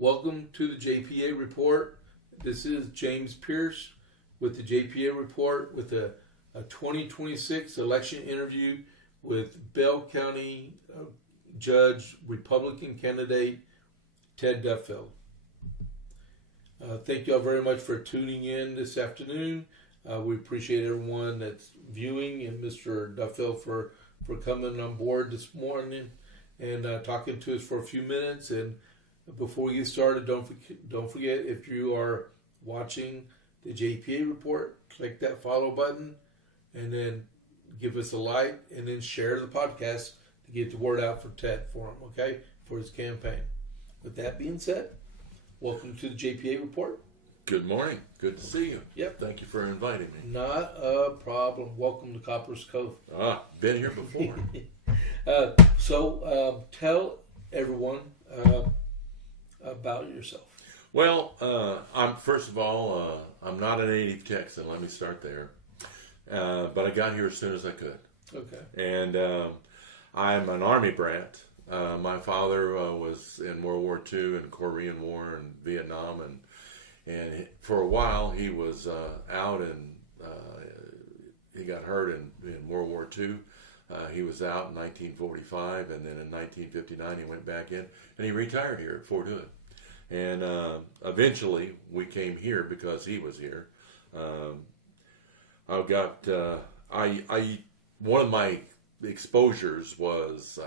Welcome to the JP8 Report. This is James Pierce with the JP8 Report with a 2026 election interview with Bell County Judge Republican candidate Ted Duffield. Thank you all very much for tuning in this afternoon. We appreciate everyone that's viewing and Mr. Duffield for coming on board this morning and talking to us for a few minutes. And before we get started, don't forget if you are watching the JPA Report, click that follow button and then give us a like and then share the podcast to get the word out for Ted for him, okay, for his campaign. With that being said, welcome to the JPA Report. Good morning. Good to see you. Yep. Thank you for inviting me. Not a problem. Welcome to Copper's Cove. Been here before. So tell everyone about yourself. Well, I'm not a native Texan. Let me start there. But I got here as soon as I could. Okay. And I'm an Army brat. My father was in World War II and Korean War and Vietnam, and for a while he was out, and he got hurt in World War II. He was out in 1945, and then in 1959 he went back in, and he retired here at Fort Hood. And eventually we came here because he was here. One of my exposures was,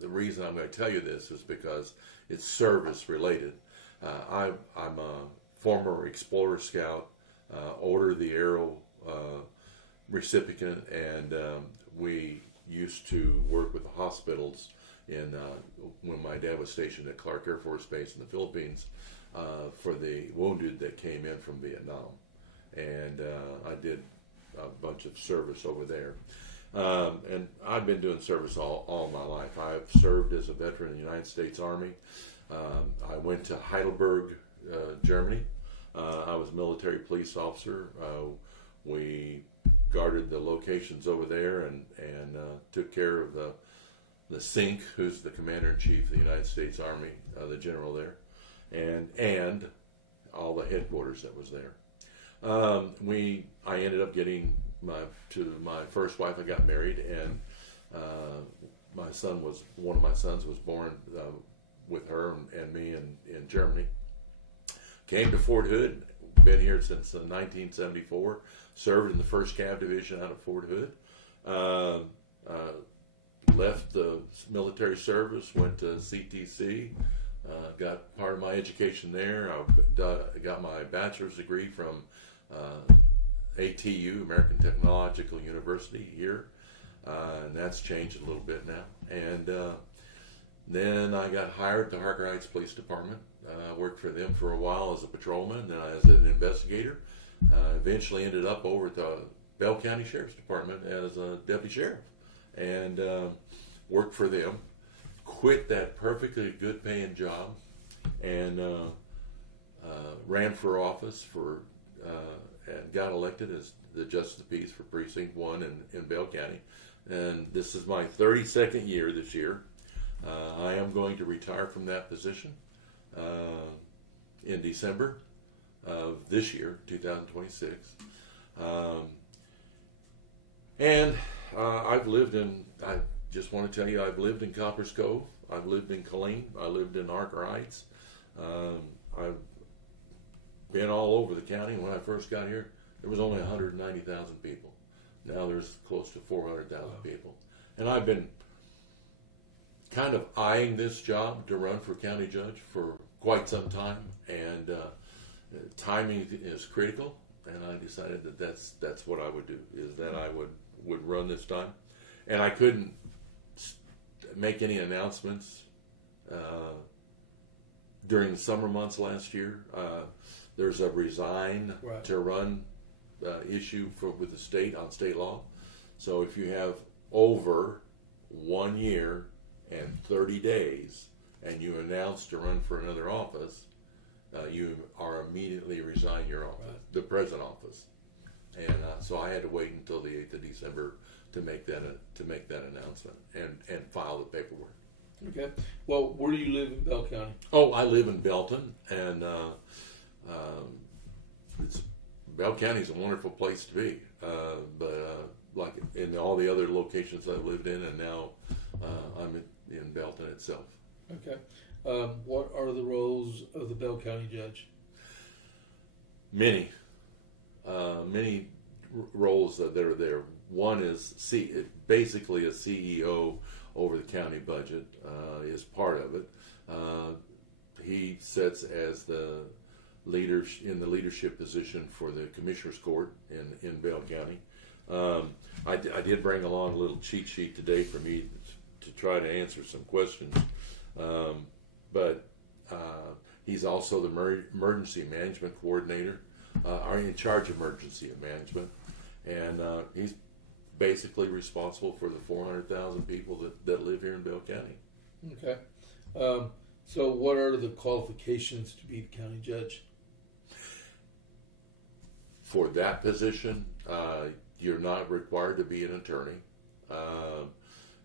the reason I'm going to tell you this is because it's service related. I'm a former Explorer Scout, Order of the Arrow recipient, and we used to work with the hospitals when my dad was stationed at Clark Air Force Base in the Philippines for the wounded that came in from Vietnam. And I did a bunch of service over there. And I've been doing service all my life. I've served as a veteran in the United States Army. I went to Heidelberg, Germany. I was a military police officer. We guarded the locations over there and took care of the Sink, who's the commander-in-chief of the United States Army, the general there, and all the headquarters that was there. I ended up getting to my first wife. I got married, and one of my sons was born with her and me in Germany. Came to Fort Hood, been here since 1974, served in the 1st Cav Division out of Fort Hood. Left the military service, went to CTC, got part of my education there. I got my bachelor's degree from ATU, American Technological University here, and that's changed a little bit now. And then I got hired at the Harker Heights Police Department. Worked for them for a while as a patrolman, then as an investigator. Eventually ended up over at the Bell County Sheriff's Department as a deputy sheriff, and worked for them. Quit that perfectly good paying job and ran for office and got elected as the Justice of the Peace for Precinct 1 in Bell County. And this is my 32nd year this year. I am going to retire from that position in December of this year, 2026. And I just want to tell you, I've lived in Copper's Cove, I've lived in Killeen, I lived in Harker Heights. I've been all over the county. When I first got here, there was only 190,000 people. Now there's close to 400,000 people. And I've been kind of eyeing this job to run for county judge for quite some time, and timing is critical, and I decided that that's what I would do, is that I would run this time. And I couldn't make any announcements during the summer months last year. There's a resign to run issue with the state on state law. So if you have over 1 year and 30 days and you announce to run for another office, you are immediately resign your office, the present office. And so I had to wait until the 8th of December to make that announcement and file the paperwork. Okay. Well, where do you live in Bell County? Oh, I live in Belton, and Bell County is a wonderful place to be. But like in all the other locations I've lived in, and now I'm in Belton itself. Okay. What are the roles of the Bell County judge? Many roles that are there. One is basically a CEO over the county budget is part of it. He sits as the leader in the leadership position for the Commissioner's Court in Bell County. I did bring along a little cheat sheet today for me to try to answer some questions, but he's also the emergency management coordinator, are in charge of emergency management, and he's basically responsible for the 400,000 people that live here in Bell County. Okay. So what are the qualifications to be the county judge? For that position, you're not required to be an attorney.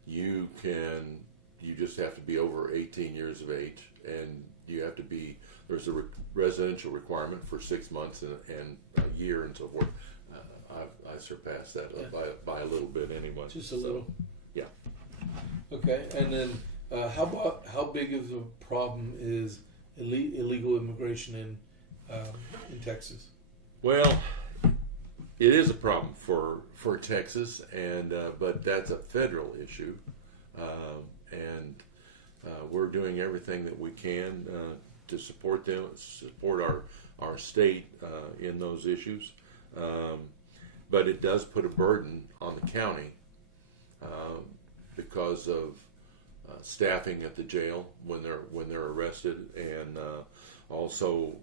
You just have to be over 18 years of age, and you have to be, there's a residential requirement for 6 months and a year and so forth. I surpassed that by a little bit anyway. Just a little? Yeah. Okay, and then how big of a problem is illegal immigration in Texas? Well, it is a problem for Texas, and but that's a federal issue, and we're doing everything that we can to support them, support our state in those issues. But it does put a burden on the county because of staffing at the jail when they're arrested, and also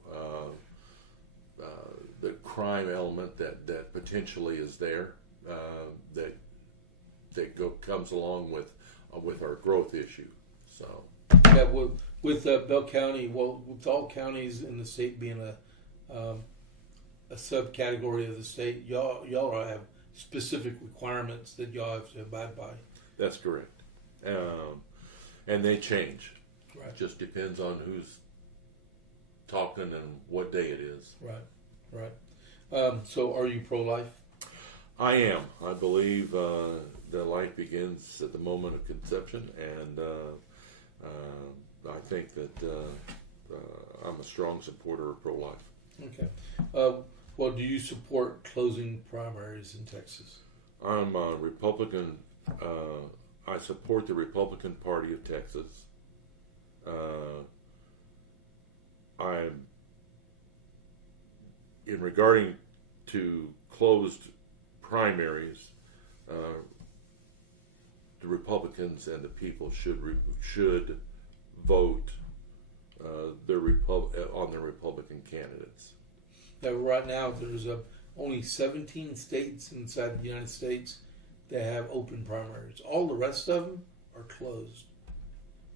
the crime element that potentially is there that comes along with our growth issue. So yeah, with Bell County, with all counties in the state being a subcategory of the state, y'all have specific requirements that y'all have to abide by. That's correct, and they change. Right. It just depends on who's talking and what day it is. Right. So, are you pro-life? I am. I believe that life begins at the moment of conception, and I think that I'm a strong supporter of pro-life. Okay. Well, do you support closing primaries in Texas? I'm a Republican. I support the Republican Party of Texas. I'm in regarding to closed primaries. The Republicans and the people should vote on the Republican candidates. Now, right now, there's only 17 states inside the United States that have open primaries. All the rest of them are closed.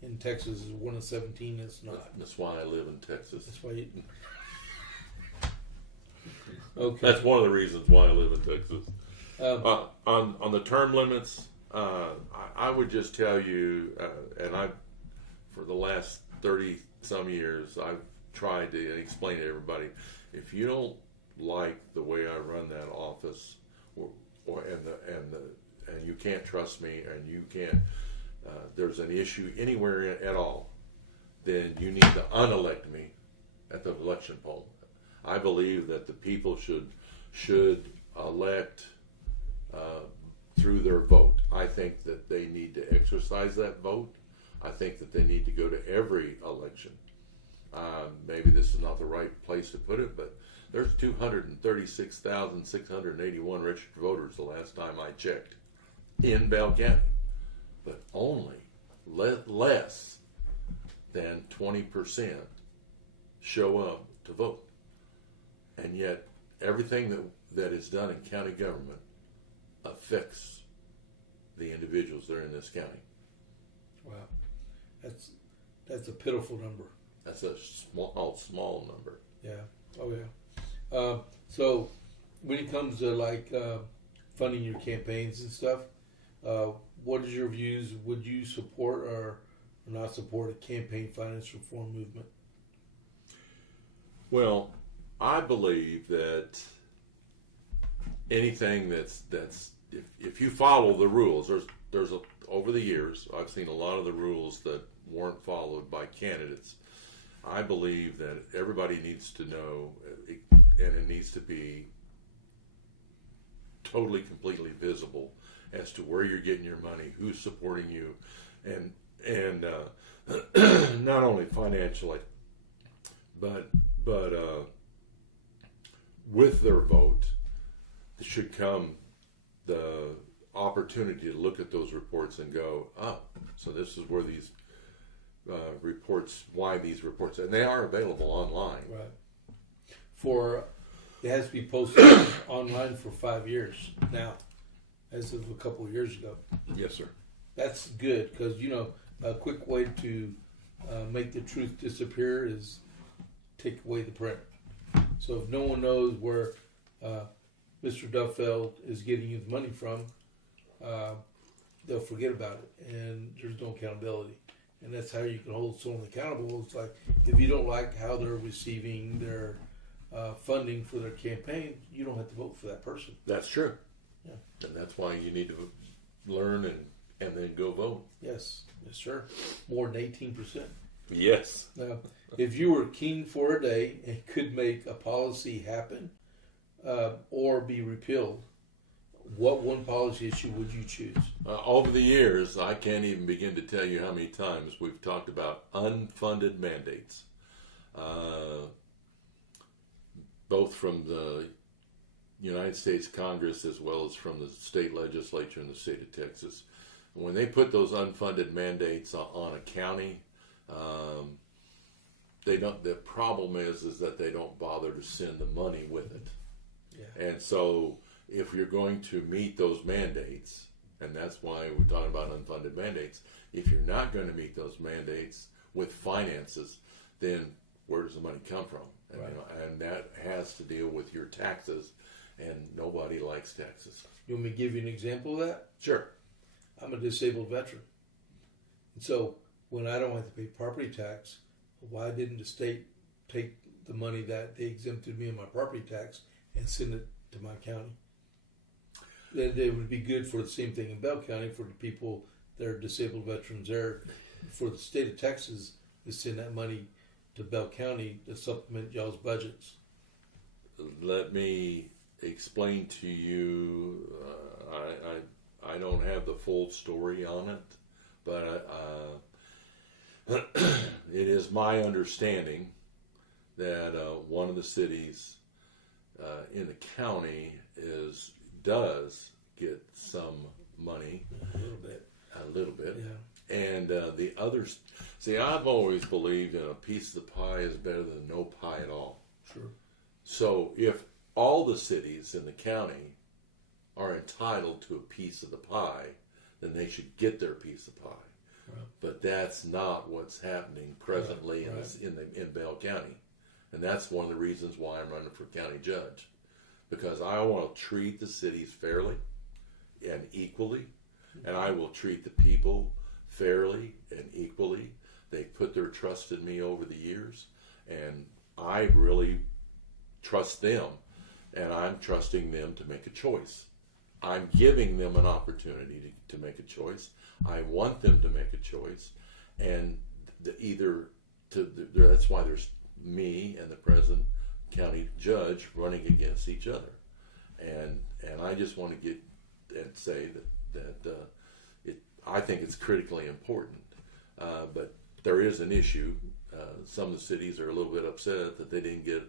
In Texas, is one of 17 that's not. That's why I live in Texas. That's why. Okay. That's one of the reasons why I live in Texas. On the term limits, I would just tell you, and for the last 30 some years, I've tried to explain to everybody, if you don't like the way I run that office, and you can't trust me, and you can't, there's an issue anywhere at all, then you need to unelect me at the election poll. I believe that the people should elect through their vote. I think that they need to exercise that vote. I think that they need to go to every election. Maybe this is not the right place to put it, but there's 236,681 registered voters the last time I checked in Bell County, but only less than 20% show up to vote. And yet, everything that is done in county government affects the individuals that are in this county. Wow, that's a pitiful number. That's a small number. Yeah. Oh yeah. So, when it comes to funding your campaigns and stuff, what is your views? Would you support or or not support a campaign finance reform movement? Well, I believe that anything that's if you follow the rules, over the years I've seen a lot of the rules that weren't followed by candidates. I believe that everybody needs to know, and it needs to be totally, completely visible as to where you're getting your money, who's supporting you, and not only financially, but with their vote should come the opportunity to look at those reports and go, oh, so this is where these reports, why these reports, and they are available online. Right. It has to be posted online for 5 years now, as of a couple of years ago. Yes, sir. That's good, because a quick way to make the truth disappear is take away the print. So if no one knows where Mr. Duffield is getting his money from, they'll forget about it, and there's no accountability. And that's how you can hold someone accountable. It's like, if you don't like how they're receiving their funding for their campaign, you don't have to vote for that person. That's true. Yeah. And that's why you need to learn and then go vote. Yes, sir. More than 18%. Yes. Now, if you were king for a day and could make a policy happen or be repealed, what one policy issue would you choose? Over the years, I can't even begin to tell you how many times we've talked about unfunded mandates, both from the United States Congress as well as from the state legislature in the state of Texas. When they put those unfunded mandates on a county, they don't. The problem is that they don't bother to send the money with it, and so if you're going to meet those mandates, and that's why we're talking about unfunded mandates, if you're not going to meet those mandates with finances, then where does the money come from? And, and that has to deal with your taxes, and nobody likes taxes. You want me to give you an example of that? Sure. I'm a disabled veteran. And so when I don't have to pay property tax, why didn't the state take the money that they exempted me on my property tax and send it to my county? It would be good for the same thing in Bell County for the people that are disabled veterans there. For the state of Texas to send that money to Bell County to supplement y'all's budgets. Let me explain to you. I don't have the full story on it, but it is my understanding that one of the cities in the county does get some money. A little bit. Yeah. And the others, see, I've always believed in a piece of the pie is better than no pie at all. Sure. So if all the cities in the county are entitled to a piece of the pie, then they should get their piece of pie. Right. But that's not what's happening presently in Bell County. And that's one of the reasons why I'm running for county judge. Because I want to treat the cities fairly and equally, and I will treat the people fairly and equally. They put their trust in me over the years, and I really trust them, and I'm trusting them to make a choice. I'm giving them an opportunity to make a choice. I want them to make a choice, and that's why there's me and the present county judge running against each other, and I just want to get and say that I think it's critically important, but there is an issue. Some of the cities are a little bit upset that they didn't get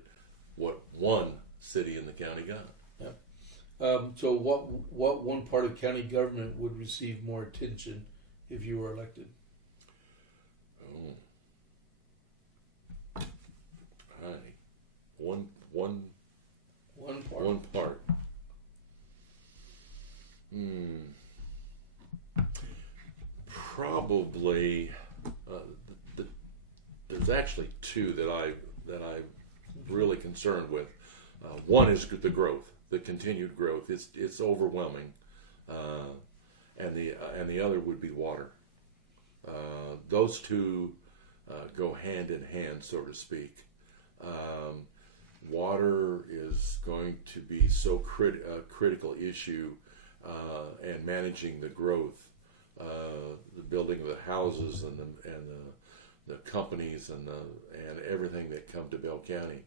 what one city in the county got. Yeah. So what one part of county government would receive more attention if you were elected? One part. Probably. There's actually two that I'm really concerned with. One is the growth, the continued growth. It's overwhelming, and the other would be water. those two go hand in hand, so to speak. Water is going to be so critical issue, and managing the growth, the building of the houses and the companies and everything that come to Bell County.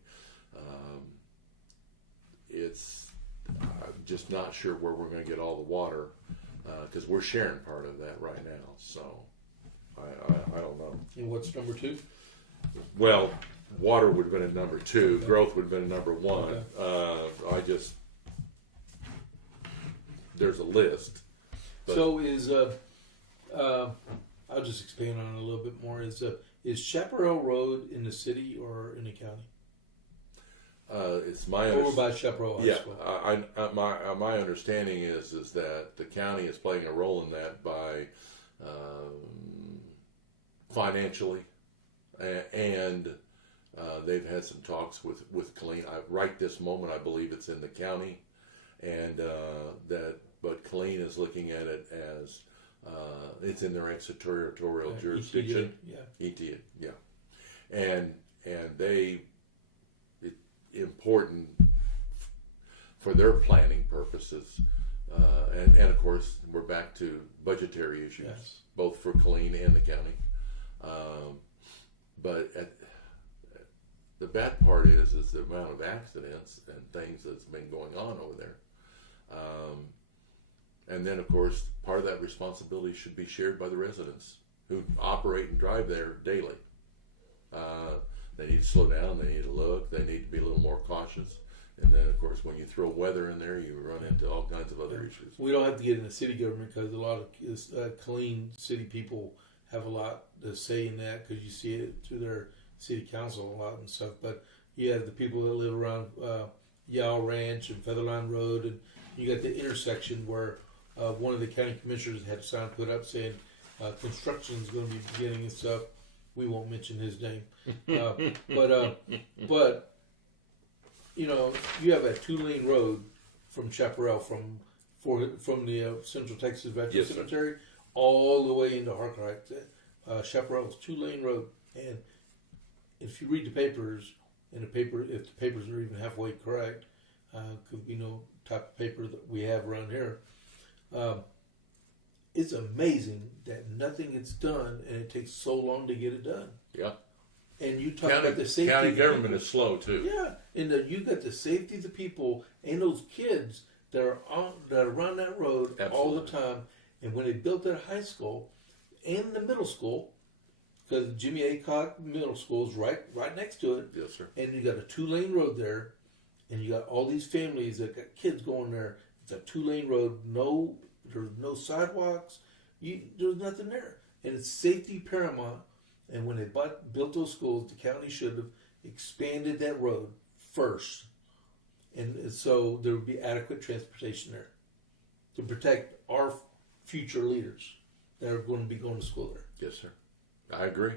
I'm just not sure where we're going to get all the water, because we're sharing part of that right now. So I don't know. And what's number 2? Well, water would have been at number 2. Okay. Growth would have been at number 1. Okay. There's a list. So I'll just expand on it a little bit more. Is Chaparral Road in the city or in the county? It's my over by Chaparral High School. My understanding is that the county is playing a role in that by financially, and they've had some talks with Killeen. Right this moment, I believe it's in the county, and but Killeen is looking at it as it's in their extraterritorial jurisdiction. ETA, and they. Important for their planning purposes, and of course we're back to budgetary issues, both for Killeen and the county. But the bad part is the amount of accidents and things that's been going on over there. And then of course part of that responsibility should be shared by the residents who operate and drive there daily. They need to slow down, they need to look, they need to be a little more cautious. And then, of course, when you throw weather in there, you run into all kinds of other issues. We don't have to get into city government because a lot of clean city people have a lot to say in that, because you see it through their city council a lot and stuff. But you have the people that live around Yow Ranch and Featherline Road, and you got the intersection where one of the county commissioners had a sign put up saying construction is going to be beginning and stuff. We won't mention his name, but you know, you have a 2-lane road from Chaparral from the Central Texas Veterans Cemetery all the way into Harker. Chaparral is 2-lane road, and if you read the papers, if the papers are even halfway correct, could be no type of paper that we have around here. It's amazing that nothing gets done, and it takes so long to get it done. Yeah. And you talk about the safety. County government is slow too. Yeah, and you got the safety of the people and those kids that are around that road all the time. And when they built that high school and the middle school, because Jimmy Aycock Middle School is right next to it. Yes, sir. And you got a 2-lane road there, and you got all these families that got kids going there. It's a 2-lane road. There's no sidewalks. There's nothing there. And it's safety paramount. And when they built those schools, the county should have expanded that road first. And so there would be adequate transportation there to protect our future leaders that are going to be going to school there. Yes, sir. I agree.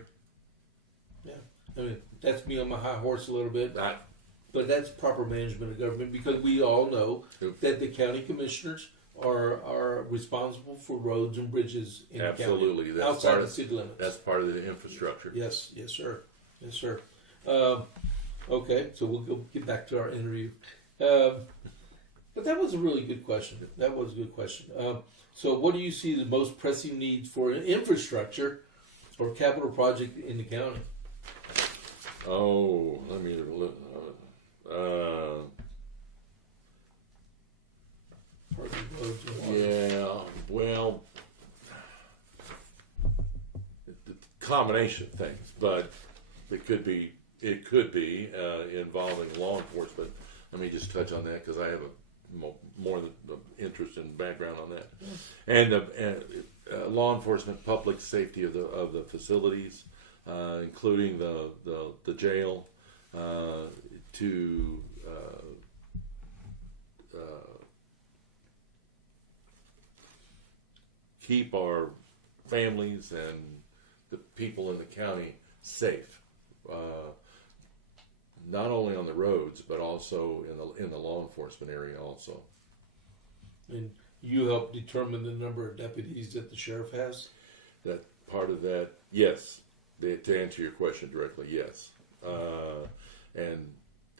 Yeah. I mean, that's me on my high horse a little bit. But that's proper management of government, because we all know that the county commissioners are responsible for roads and bridges in the county. That's outside the city limits. That's part of the infrastructure. Yes, sir. Okay, so we'll get back to our interview. But that was a really good question. So what do you see the most pressing needs for infrastructure or capital project in the county? Oh, let me look. Yeah, well, combination of things, but it could be involving law enforcement. Let me just touch on that because I have more interest and background on that, and law enforcement, public safety of the facilities, including the jail, to keep our families and the people in the county safe, not only on the roads but also in the law enforcement area also. And you help determine the number of deputies that the sheriff has? That part of that, yes. To answer your question directly, yes. And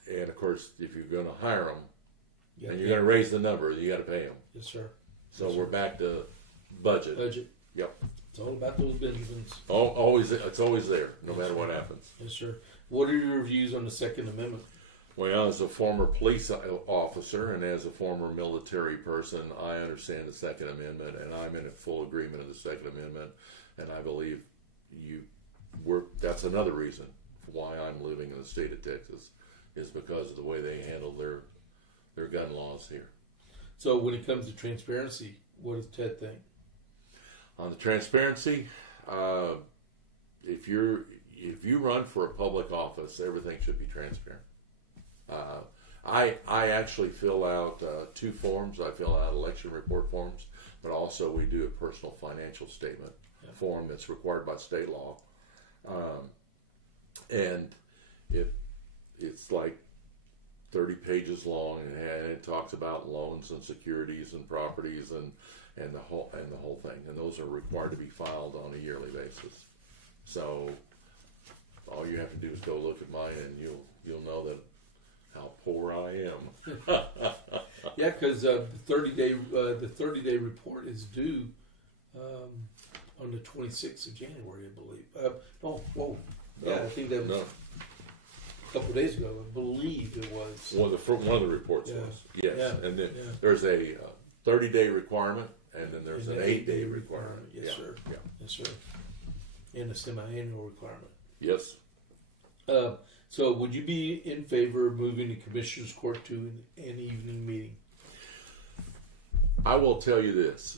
of course, if you're going to hire them and you're going to raise the number, you got to pay them. Yes, sir. So Yes, we're sir. back to budget. Budget. Yep. It's all about those Benjamins. It's always there, no Yes, matter sir. what happens. Yes, sir. What are your views on the Second Amendment? Well, as a former police officer and as a former military person, I understand the Second Amendment, and I'm in full agreement of the Second Amendment. And I believe that's another reason why I'm living in the state of Texas, is because of the way they handle their gun laws here. So when it comes to transparency, what does Ted think? On the transparency, if you run for a public office, everything should be transparent. I actually fill out 2 forms. I fill out election report forms, but also we do a personal financial statement form that's required by state law. And it's like 30 pages long, and it talks about loans and securities and properties and the whole thing. And those are required to be filed on a yearly basis. So all you have to do is go look at mine, and you'll know that how poor I am. Yeah, because the 30-day report is due on the 26th of January, I believe. I think that was a couple of days ago. I believe it was. One of the reports was. Yes. Yeah. And then there's a 30-day requirement, and then there's an 8-day requirement. Yes, sir. Yeah. Yes, sir. And a semi-annual requirement. Yes. So would you be in favor of moving the Commissioner's Court to an evening meeting? I will tell you this.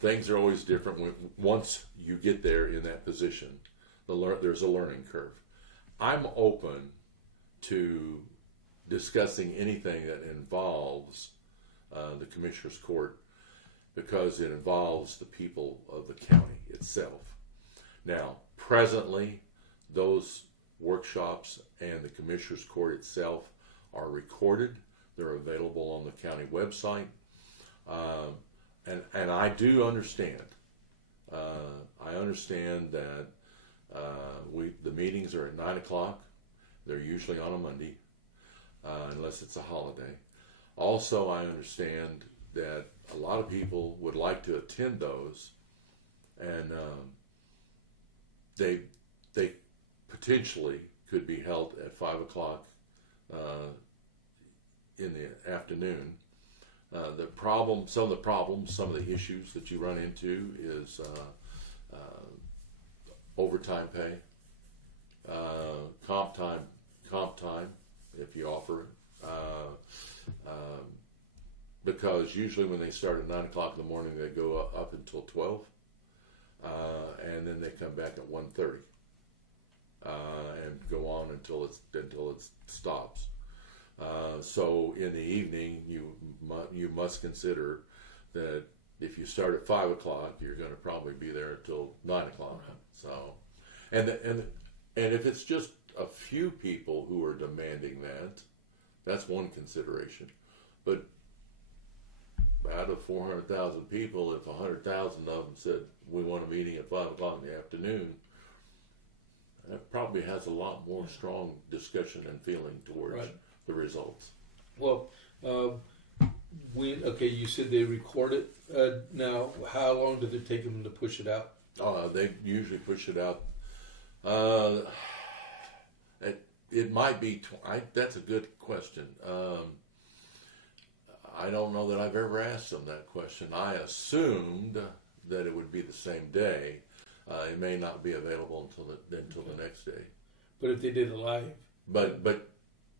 Things are always different once you get there in that position. There's a learning curve. I'm open to discussing anything that involves the Commissioner's Court, because it involves the people of the county itself. Now, presently, those workshops and the Commissioner's Court itself are recorded. They're available on the county website. And I do understand. I understand that the meetings are at 9 o'clock. They're usually on a Monday, unless it's a holiday. Also, I understand that a lot of people would like to attend those, and they potentially could be held at 5 o'clock in the afternoon. Some of the issues that you run into is overtime pay, comp time if you offer it. Because usually when they start at 9 o'clock in the morning, they go up until 12, and then they come back at 1:30, and go on until it stops. So in the evening, you must consider that if you start at 5 o'clock, you're going to probably be there until 9 o'clock. So, and if it's just a few people who are demanding that, that's one consideration. But out of 400,000 people, if 100,000 of them said we want a meeting at 5 o'clock in the afternoon, that probably has a lot more strong discussion and feeling towards the results. Well, you said they record it. Now, how long did it take them to push it out? They usually push it out. It might be. That's a good question. I don't know that I've ever asked them that question. I assumed that it would be the same day. It may not be available until the next day. But if they did it live, but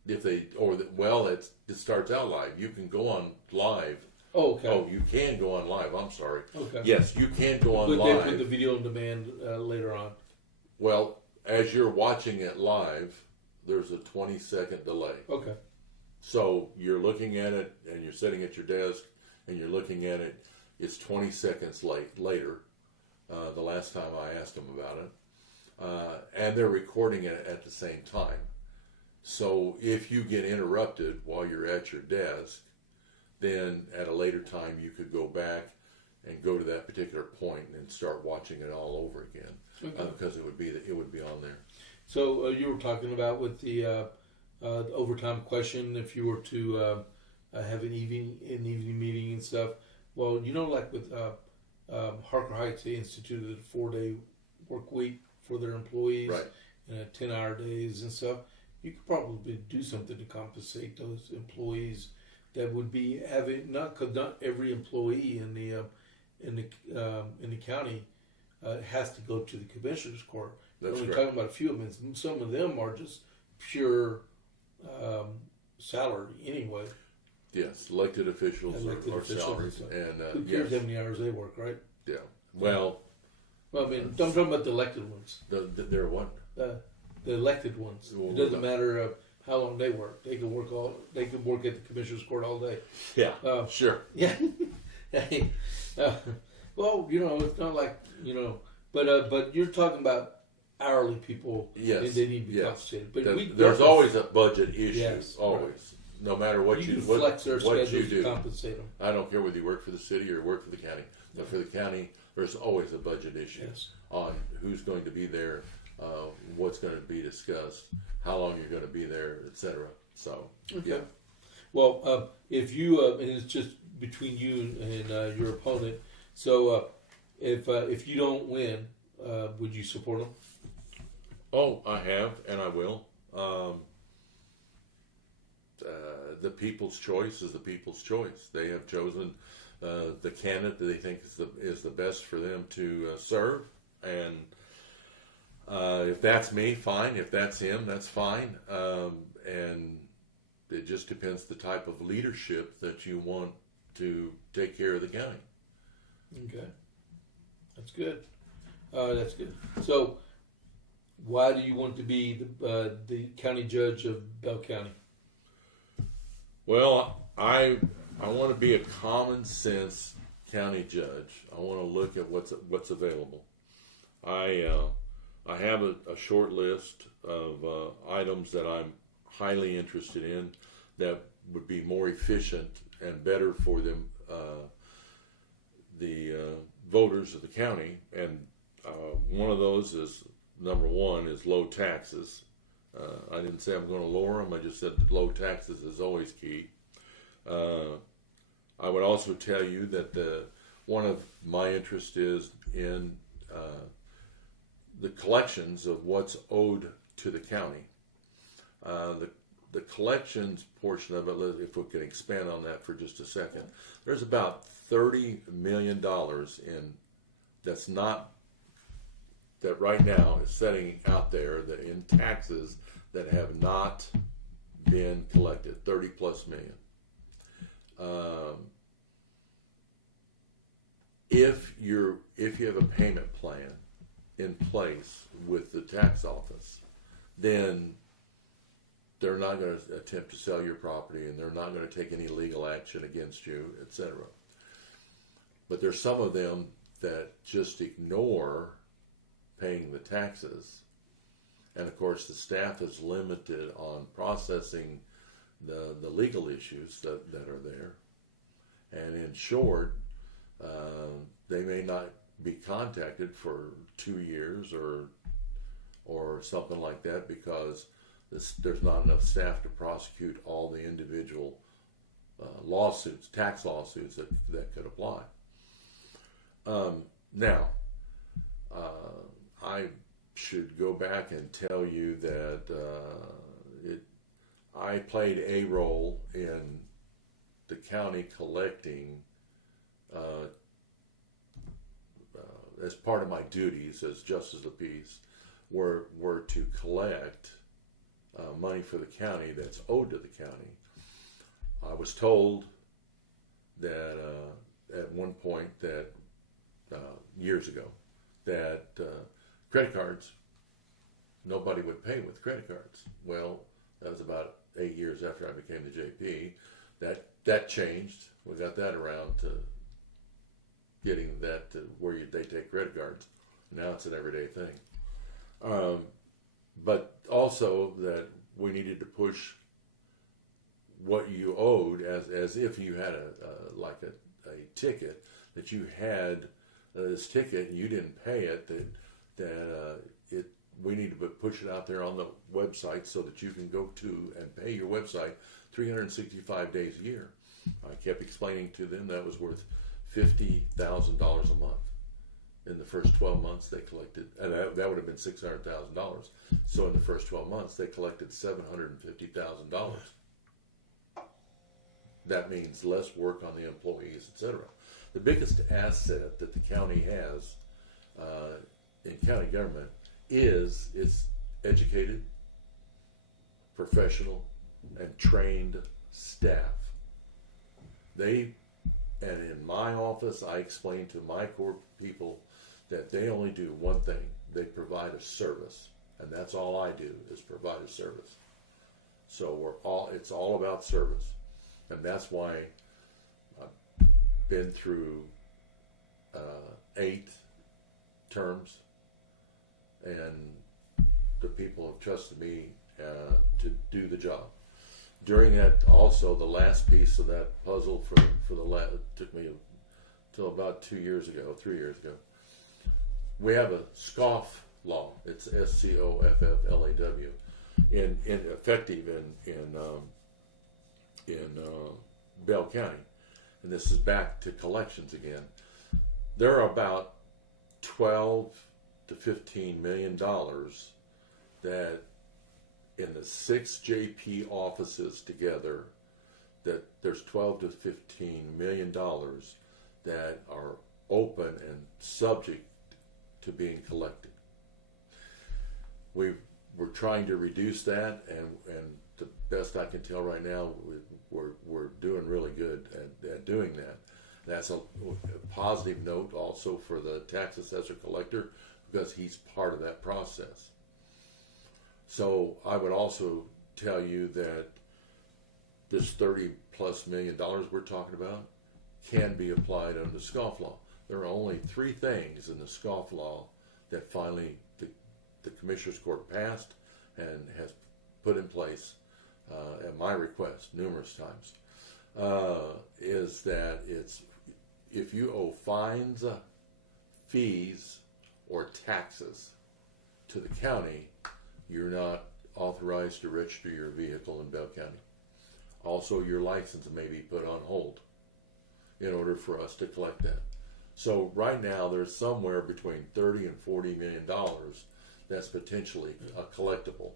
if they it starts out live. You can go on live. Oh, okay. Oh, you can go on live. I'm sorry. Okay. Yes, you can go on but live. But they put the video on demand later on. Well, as you're watching it live, there's a 20-second delay. Okay. So you're looking at it, and you're sitting at your desk, and you're looking at it. It's 20 seconds later. The last time I asked them about it, and they're recording it at the same time. So if you get interrupted while you're at your desk, then at a later time you could go back and go to that particular point and start watching it all over again, Okay. because it would be on there. So you were talking about with the overtime question, if you were to have an evening meeting and stuff. Well, like with Harker Heights, they instituted a 4-day work week for their employees, Right. and 10-hour days and stuff. You could probably do something to compensate those employees that would be having not every employee in the county has to go to the commissioner's court. That's We're correct. talking about a few of them. And some of them are just pure salary anyway. Yes, elected officials Elected or officials, salaries, so and Who cares yes, how many hours they work, right? yeah. Well, Well, I mean, I'm talking about the elected ones. they're what? The elected ones. Well, It doesn't matter how long they work. They can work at the commissioner's court all day. Yeah, Uh, sure. Yeah. Well, it's not like but you're talking about hourly people. Yes, and they need to be yes. compensated. But There's always a budget issue. Yes, Always, no matter what you you can flex their what you schedules to do. compensate them. I don't care whether you work for the city or work for the county. But for the county, there's always a budget issue Yes. on who's going to be there, what's going to be discussed, how long you're going to be there, etc. So, Okay. yeah. Well, if you and it's just between you and your opponent. So if you don't win, would you support them? Oh, I have, and I will. The people's choice is the people's choice. They have chosen the candidate that they think is the best for them to serve, and if that's me, fine. If that's him, that's fine. And it just depends the type of leadership that you want to take care of the county. Okay, that's good. That's good. So, why do you want to be the county judge of Bell County? Well, I want to be a common sense county judge. I want to look at what's available. I have a short list of items that I'm highly interested in that would be more efficient and better for them, the voters of the county. And one of those is, number one, is low taxes. I didn't say I'm going to lower them. I just said low taxes is always key. I would also tell you that one of my interest is in the collections of what's owed to the county. The collections portion of it, if we can expand on that for just a second, there's about $30 million that right now is sitting out there in taxes that have not been collected, 30 plus million. If you have a payment plan in place with the tax office, then they're not going to attempt to sell your property, and they're not going to take any legal action against you, etc. But there's some of them that just ignore paying the taxes, and of course the staff is limited on processing the legal issues that are there, and in short, they may not be contacted for 2 years or something like that because there's not enough staff to prosecute all the individual lawsuits, tax lawsuits that could apply. Now, I should go back and tell you that I played a role in the county collecting as part of my duties as Justice of the Peace were to collect money for the county that's owed to the county. I was told that at one point that years ago that credit cards, nobody would pay with credit cards. Well, that was about 8 years after I became the JP. That changed. We got that around to getting that to where they take credit cards. Now it's an everyday thing. But also that we needed to push what you owed as if you had a ticket, that you had this ticket and you didn't pay it, we need to push it out there on the website so that you can go to and pay your website 365 days a year. I kept explaining to them that was worth $50,000 a month. In the first 12 months, they collected, and that would have been $600,000. So in the first 12 months, they collected $750,000. That means less work on the employees, etc. The biggest asset that the county has in county government is its educated, professional, and trained staff. And in my office, I explain to my core people that they only do one thing. They provide a service. And that's all I do, is provide a service. So it's all about service. And that's why I've been through 8 terms, and the people have trusted me to do the job. During that, also the last piece of that puzzle it took me until about 3 years ago. We have a SCOFF law. It's SCOFFLAW, effective in Bell County, and this is back to collections again. There are about 12 to $15 million that in the 6 JP offices together, that there's 12 to $15 million that are open and subject to being collected. We're trying to reduce that, and the best I can tell right now, we're doing really good at doing that. That's a positive note also for the tax assessor collector, because he's part of that process. So I would also tell you that this $30+ million we're talking about can be applied under the SCOFF law. There are only 3 things in the SCOFF law that finally the Commissioner's Court passed and has put in place at my request numerous times, is that it's if you owe fines, fees, or taxes to the county, you're not authorized to register your vehicle in Bell County. Also, your license may be put on hold in order for us to collect that. So right now, there's somewhere between $30 and $40 million that's potentially collectible,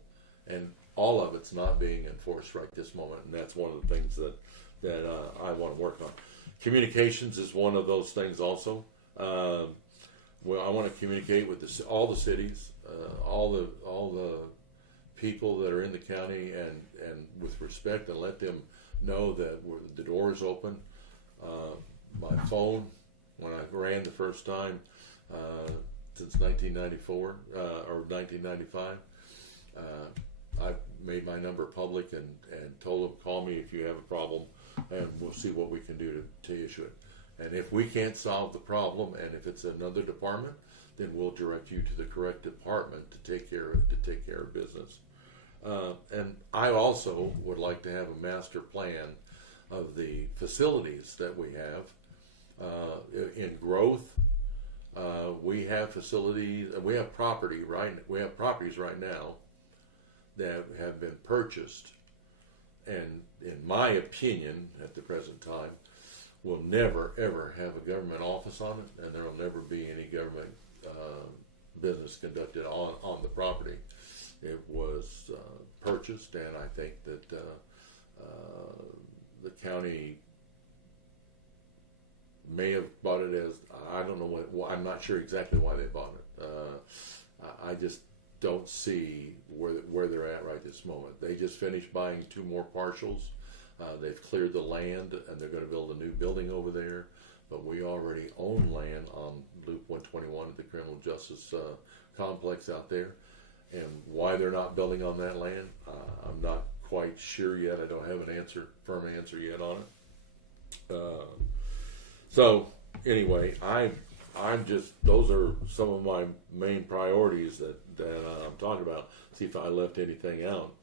and all of it's not being enforced right this moment, and that's one of the things that I want to work on. Communications is one of those things also. Well, I want to communicate with all the cities, all the people that are in the county, and with respect, and let them know that the door is open. My phone, when I ran the first time since 1994 or 1995, I made my number public and told them, call me if you have a problem, and we'll see what we can do to issue it. And if we can't solve the problem, and if it's another department, then we'll direct you to the correct department to take care of business. And I also would like to have a master plan of the facilities that we have in growth. We have facilities. We have properties right now that have been purchased, and in my opinion, at the present time, will never ever have a government office on it, and there will never be any government business conducted on the property. It was purchased, and I think that the county may have bought it as, I don't know what, I'm not sure exactly why they bought it. I just don't see where they're at right this moment. They just finished buying 2 more parcels. They've cleared the land, and they're going to build a new building over there. But we already own land on Loop 121 at the Criminal Justice Complex out there. And why they're not building on that land, I'm not quite sure yet. I don't have an firm answer yet on it. So anyway, I'm just, those are some of my main priorities that I'm talking about. See if I left anything out.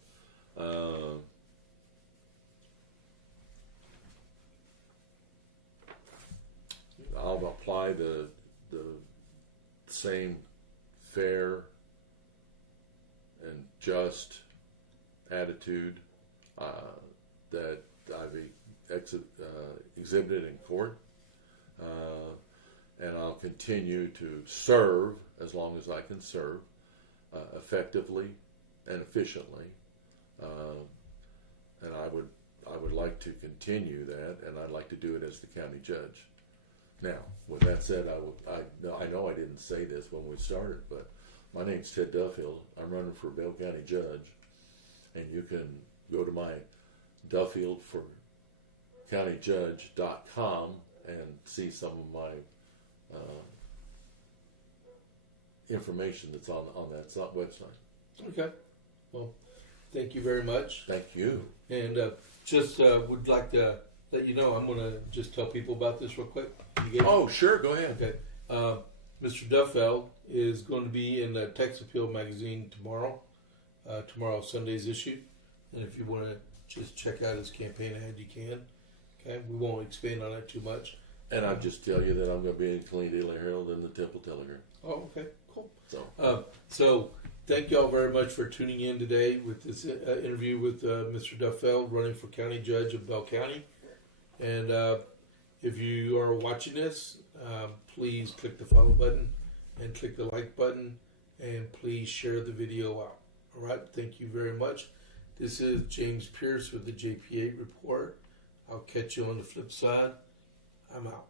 I'll apply the same fair and just attitude that I've exhibited in court, and I'll continue to serve as long as I can serve effectively and efficiently, and I would like to continue that, and I'd like to do it as the county judge. Now, with that said, I know I didn't say this when we started, but my name's Ted Duffield. I'm running for Bell County Judge, and you can go to my Duffield for countyjudge.com and see some of my information that's on that website. Okay. Well, thank you very much. Thank you. And just would like to let you know, I'm going to just tell people about this real quick. Oh, sure. Go ahead. Okay. Mr. Duffield is going to be in the Texas Appeal magazine tomorrow. Tomorrow's Sunday's issue. And if you want to just check out his campaign ad, you can. Okay. We won't expand on it too much. And I'll just tell you that I'm going to be in Killeen Daily Herald and the Temple Telegram. Oh, okay. Cool. So, so thank you all very much for tuning in today with this interview with Mr. Duffield, running for County Judge of Bell County. And if you are watching this, please click the follow button and click the like button, and please share the video out. All right. Thank you very much. This is James Pierce with the JP8 Report. I'll catch you on the flip side. I'm out.